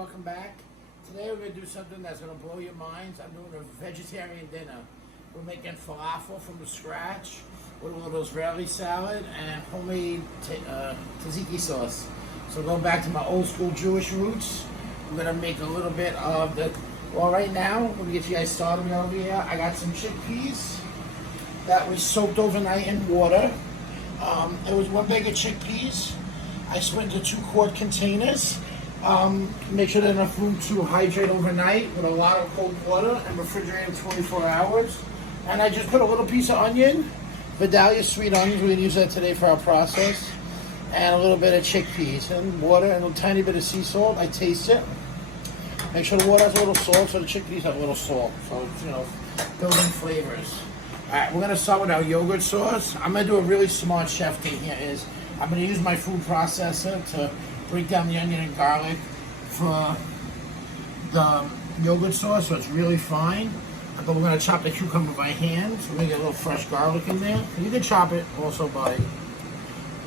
welcome back. Today we're going to do something that's going to blow your minds. I'm doing a vegetarian dinner. We're making falafel from the scratch with a little Israeli salad and homemade tzatziki sauce. So going back to my old school Jewish roots, I'm going to make a little bit of the... Well, right now, let me get you guys started over here. I got some chickpeas that was soaked overnight in water. It was one bag of chickpeas. I split into 2-quart containers. Make sure there's enough room to hydrate overnight with a lot of cold water and refrigerate them 24 hours. And I just put a little piece of onion, Vidalia sweet onions, we're going to use that today for our process, and a little bit of chickpeas and water and a tiny bit of sea salt. I taste it. Make sure the water has a little salt, so the chickpeas have a little salt. So it's, you know, building flavors. Alright, we're going to start with our yogurt sauce. I'm going to do a really smart chef thing here is, I'm going to use my food processor to break down the onion and garlic for the yogurt sauce, so it's really fine. But we're going to chop the cucumber by hand, so we're going to get a little fresh garlic in there. You can chop it also by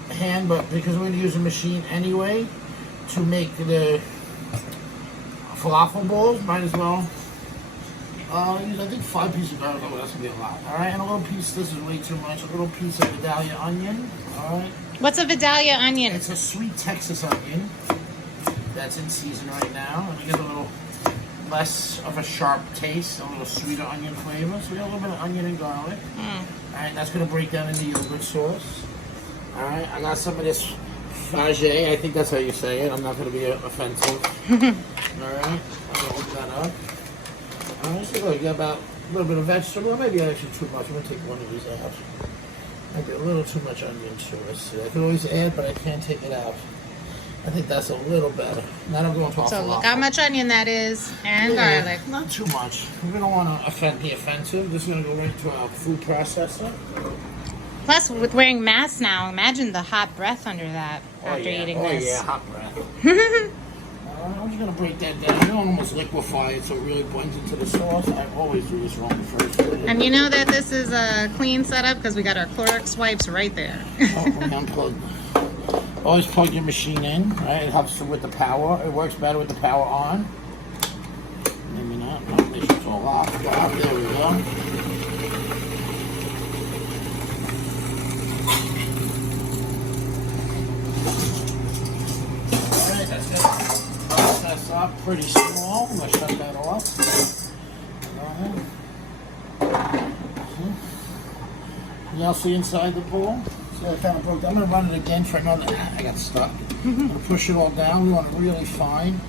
hand, but because we're going to use a machine anyway to make the falafel balls, might as well use, I think, 5 pieces of garlic. Oh, that's going to be a lot. Alright, and a little piece, this is way too much, a little piece of Vidalia onion. Alright. What's a Vidalia onion? It's a sweet Texas onion that's in season right now. And we get a little less of a sharp taste, a little sweeter onion flavor. So we got a little bit of onion and garlic. Alright, that's going to break down into yogurt sauce. Alright, I got some of this fage. I think that's how you say it. I'm not going to be offensive. Alright, I'm going to open that up. Alright, so look, you got about a little bit of vegetable. Maybe actually too much. I'm going to take one of these out. Maybe a little too much onion sauce. I could always add, but I can't take it out. I think that's a little better. Now I'm going to awful. So look how much onion that is, and garlic. Not too much. We don't want to be offensive. This is going to go right into our food processor. Plus, with wearing masks now, imagine the hot breath under that after eating this. Oh yeah, hot breath. I'm just going to break that down. You don't almost liquefy it so it really blends into the sauce. I always do this wrong first. And you know that this is a clean setup because we got our Clorox wipes right there. Unplug. Always plug your machine in, right? It helps with the power. It works better with the power on. Maybe not. Make sure it's all off. There we go. Alright, that's it. Process up pretty small. I'm going to shut that off. You all see inside the bowl? See, I kind of broke down. I'm going to run it again for another... I got stuck. I'm going to push it all down. We want it really fine.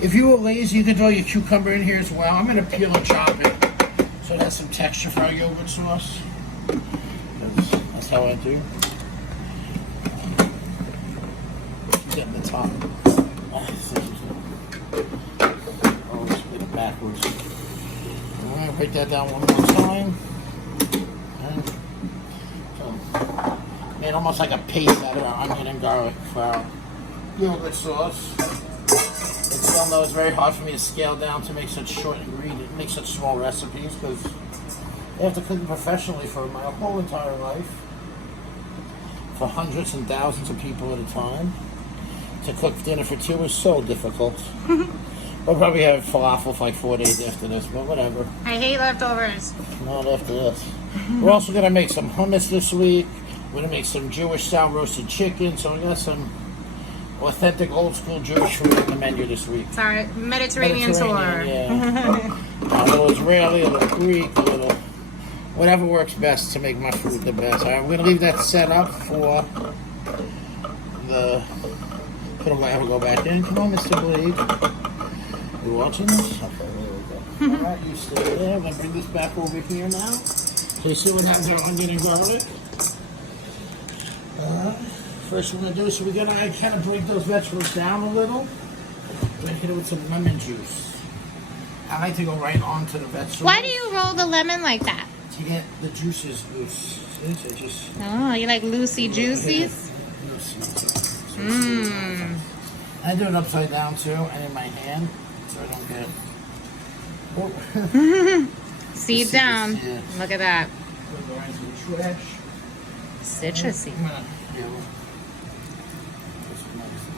If you were lazy, you could throw your cucumber in here as well. I'm going to peel and chop it so it has some texture for our yogurt sauce. That's how I do. Getting the top. Always put it backwards. Alright, break that down one more time. Made almost like a paste out of our onion and garlic for our yogurt sauce. It's still though it's very hard for me to scale down to make such short ingredients, make such small recipes because I have to cook professionally for my whole entire life for hundreds and thousands of people at a time. To cook dinner for 2 is so difficult. We'll probably have falafel for like 4 days after this, but whatever. I hate leftovers. Not after this. We're also going to make some hummus this week. We're going to make some Jewish style roasted chicken. So we got some authentic old school Jewish food on the menu this week. It's our Mediterranean tour. Yeah. A little Israeli, a little Greek, a little... Whatever works best to make my food the best. All right, we're going to leave that set up for the... Put them ever go back in. Come on, Mr. Blade. You watching this? Okay, there we go. Alright, you stay there. I'm going to bring this back over here now. So you see what happens our onion and garlic? First we're going to do, so we're going to kind of break those vegetables down a little. We're going to hit it with some lemon juice. I like to go right onto the vegetables. Why do you roll the lemon like that? To get the juices loose. See? So just... Oh, you like loosey juices? Mmm. I do it upside down too, and in my hand, so I don't get... Oh. Seed down. Yeah. Look at that. Go into the trash. Citrusy.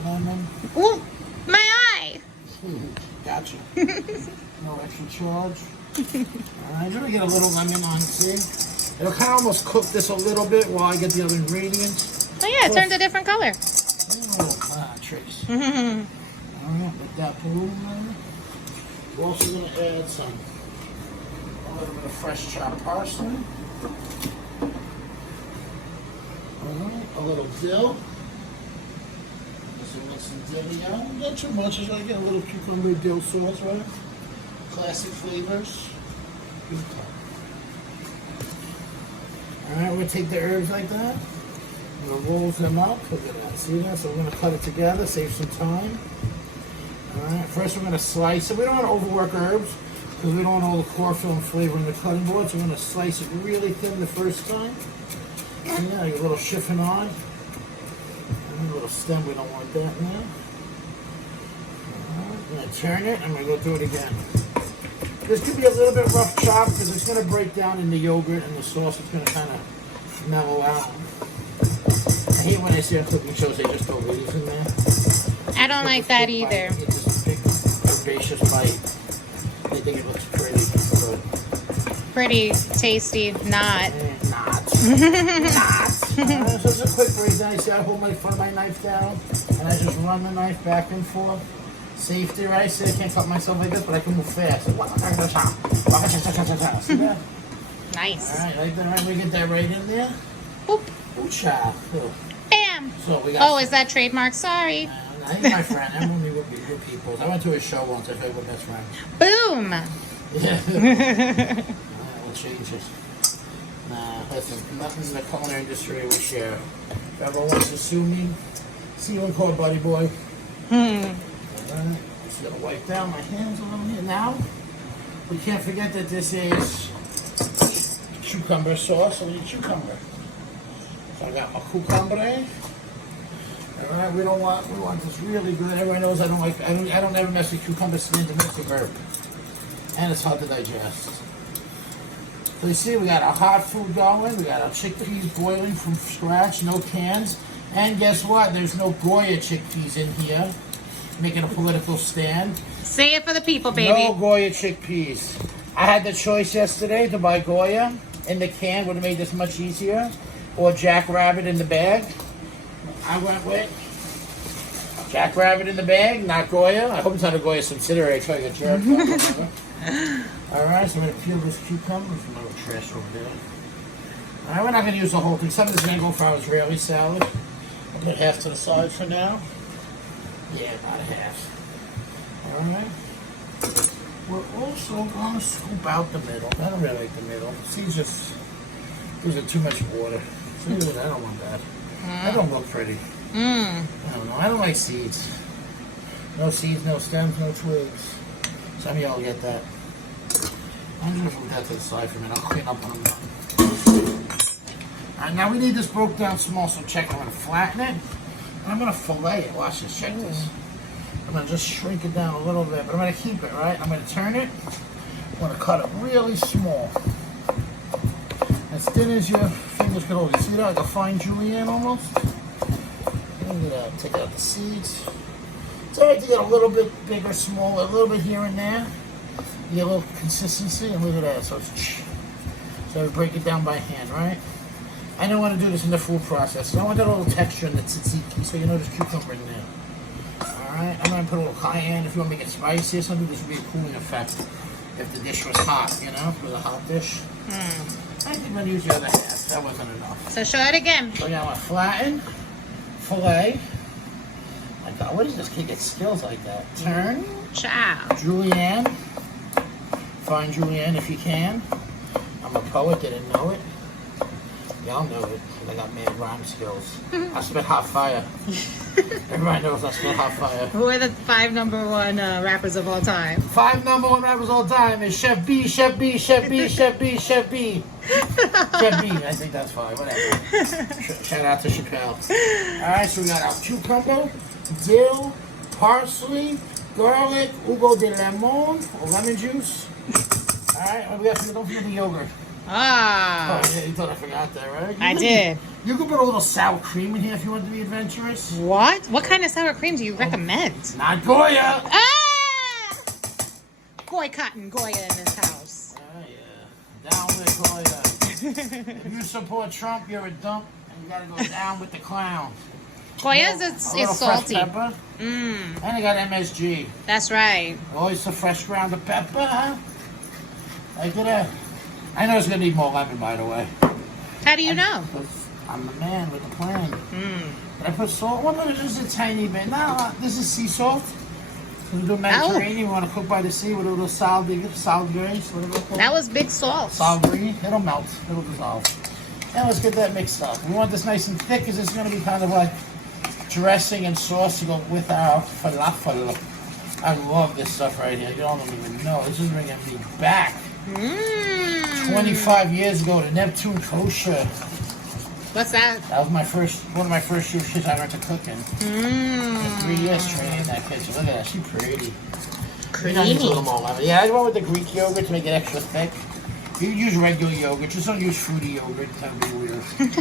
Lemon. Ooh, my eye! Gotcha. No extra charge. I'm gonna get a little lemon on too. It'll kind of almost cook this a little bit while I get the other ingredients. Oh yeah, it turned a different color. Oh, tricks. Alright, with that balloon there. We're also gonna add a little bit of fresh chopped parsley. Alright, a little dill. Some dill, not too much. Just gotta get a little cucumber dill sauce, right? Classic flavors. Alright, we're gonna take the herbs like that. We're gonna roll them up. Look at that. See that? So we're gonna cut it together, save some time. Alright, first we're gonna slice it. We don't want to overwork herbs because we don't want all the chlorophyll and flavor in the cutting board. So we're gonna slice it really thin the first time. Yeah, a little chiffonade. A little stem, we don't want that now. Alright, I'm gonna turn it. I'm gonna go through it again. This could be a little bit rough chop because it's gonna break down in the yogurt and the sauce is gonna kind of mellow out. I hate when I see on cooking shows they just throw leaves in there. I don't like that either. It's just a big herbaceous bite. They think it looks pretty, but Pretty tasty, not. not. So it's a quick breakdown. You see, I hold my front of my knife down and I just run the knife back and forth. Safety, right? See, I can't cut myself like this, but I can move fast. See that? Nice. All right, like that. Right, we get that right in there. Boop. Ooh-cha. Bam. So we got. Oh, is that trademark? Sorry. He's my friend. I'm one of the good people. I went to his show once. I felt my best friend. Boom. Yeah. We'll change it. Nah, listen, nothing in the culinary industry we share. If ever wants to sue me, see you in court, buddy boy. Alright, just gonna wipe down my hands a little bit now. We can't forget that this is cucumber sauce, so we need cucumber. So I got my cucumber. Alright, we want this really good. Everyone knows I don't ever mess with cucumber skins. It makes it burp. And it's hard to digest. So you see, we got our hot food going. We got our chickpeas boiling from scratch, no cans. And guess what? There's no Goya chickpeas in here. Making a political stand. Say it for the people, baby. No Goya chickpeas. I had the choice yesterday to buy Goya in the can. Would have made this much easier. Or Jackrabbit in the bag. I went with Jackrabbit in the bag, not Goya. I hope it's not a Goya subsidiary. I try to get jerked. Alright, so I'm going to peel this cucumber. There's a little trash over there. Alright, we're not going to use the whole thing. Some of this is going to go for our Israeli salad. I'll put half to the side for now. Yeah, about a half. Alright. We're also going to scoop out the middle. I don't really like the middle. See, just gives it too much water. See, I don't want that. That don't look pretty. I don't know. I don't like seeds. No seeds, no stems, no twigs. Some of y'all get that. I'm just going to move that to the side for a minute. I'll clean up when I'm done. Alright, now we need this broke down small, so check. I'm going to flatten it. And I'm going to fillet it. Watch this. Check this. I'm going to just shrink it down a little bit, but I'm going to keep it, right? I'm going to turn it. I'm going to cut it really small. As thin as your fingers can hold. You see that? Like a fine julienne almost? Look at that. Take out the seeds. It's alright to get a little bit bigger, smaller, a little bit here and there. You get a little consistency, and look at that. So we break it down by hand, right? I don't want to do this in the food process. I want that little texture in the tzatziki, so you know there's cucumber in there. Alright, I'm going to put a little cayenne if you want to make it spicy or something. This would be a cooling effect if the dish was hot, you know, with a hot dish. I think I'm going to use the other half. That wasn't enough. So show it again. So yeah, I'm going to flatten, fillet. My God, what does this kid get skills like that? Turn. Ciao. Julienne. Fine julienne if you can. I'm a poet, didn't know it. Y'all know it. I got mad rhyme skills. I spit hot fire. Everybody knows I spit hot fire. Who are the 5 number 1 rappers of all time? 5 number 1 rappers all time is Chef B, Chef B, Chef B, Chef B, Chef B. Chef B, I think that's 5, whatever. Shout out to Chappelle. Alright, so we got our cucumber, dill, parsley, garlic, ugo de lemon, or lemon juice. Alright, we got don't forget the yogurt. Ah. Oh, yeah, you thought I forgot that, right? I did. You could put a little sour cream in here if you want to be adventurous. What? What kind of sour cream do you recommend? Not Goya. Ah! boycotting Goya in this house. Oh, yeah. Down with Goya. If you support Trump, you're a dump, and you gotta go down with the clown. Goya's A is little salty. fresh pepper. And I got MSG. That's right. Always the fresh ground pepper, huh? Look at that. I know it's gonna need more lemon, by the way. How do you know? I'm the man with the plan. Did I put salt? Well, no, just a tiny bit. No, this is sea salt. We do Mediterranean. You want to cook by the sea with a little salad grace, whatever it's called. That was big salt. Salad green. It'll melt. It'll dissolve. And let's get that mixed up. We want this nice and thick because it's going to be kind of like dressing and sauce to go with our falafel. I love this stuff right here. You all don't even know. This is bringing me back. 25 years ago to Neptune Kosher. What's that? That was one of my first Jewish kids I learned to cook in. 3 years training in that kitchen. Look at that, she's pretty. Creamy. A little more lemon. Yeah, I went with the Greek yogurt to make it extra thick. You use regular yogurt, just don't use fruity yogurt. That would be weird. Make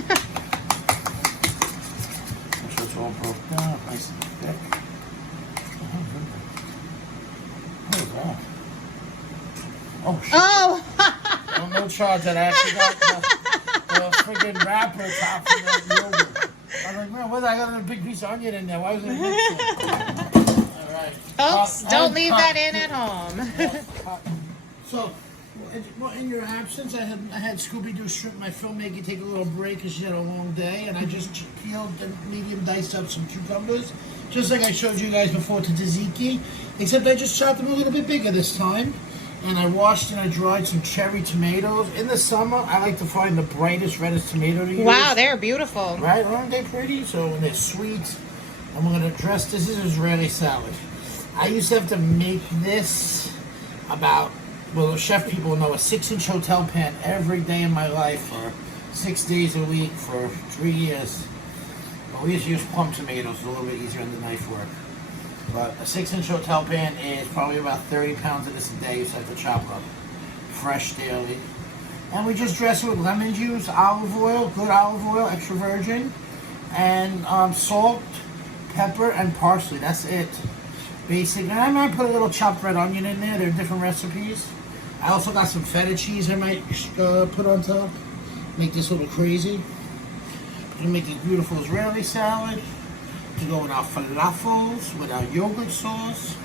sure it's all broke down, nice and thick. What is that? Oh shit! Oh! No charge that I actually got. The friggin' wrapper top of that yogurt. I was like, man, what? I got a big piece of onion in there. Why was it mixing? All right. Folks, don't leave that in at home. So, in your absence, I had Scooby-Doo shrimp, my filmmaker, take a little break because she had a long day, and I just peeled and medium diced up some cucumbers, just like I showed you guys before to tzatziki, except I just chopped them a little bit bigger this time. And I washed and I dried some cherry tomatoes. In the summer, I like to find the brightest, reddest tomato to use. Wow, they're beautiful. Right? Aren't they pretty? So when they're sweet, and we're going to dress this is Israeli salad. I used to have to make this about, well, the chef people know, a 6-inch hotel pan every day in my life for 6 days a week for 3 years. But we used to use plum tomatoes, it's a little bit easier on the knife work. But a 6-inch hotel pan is probably about 30 pounds of this a day, so I have to chop up. Fresh daily. And we just dress it with lemon juice, olive oil, good olive oil, extra virgin, and salt, pepper, and parsley. That's it. Basic. And I might put a little chopped red onion in there. There are different recipes. I also got some feta cheese I might put on top. Make this a little crazy. And make this beautiful Israeli salad. To go with our falafels, with our yogurt sauce.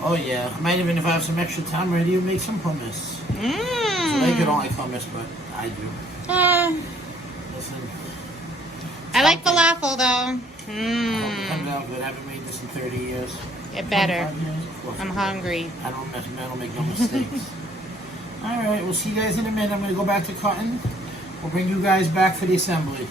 Oh yeah, I might even, if I have some extra time ready, make some hummus. So they could only hummus, but I do. Listen. I like falafel though. I hope it comes out good. I haven't made this in 30 years. It better. 25 years? I'm hungry. I don't make no mistakes. Alright, we'll see you guys in a minute. I'm going to go back to cutting. We'll bring you guys back for the assembly.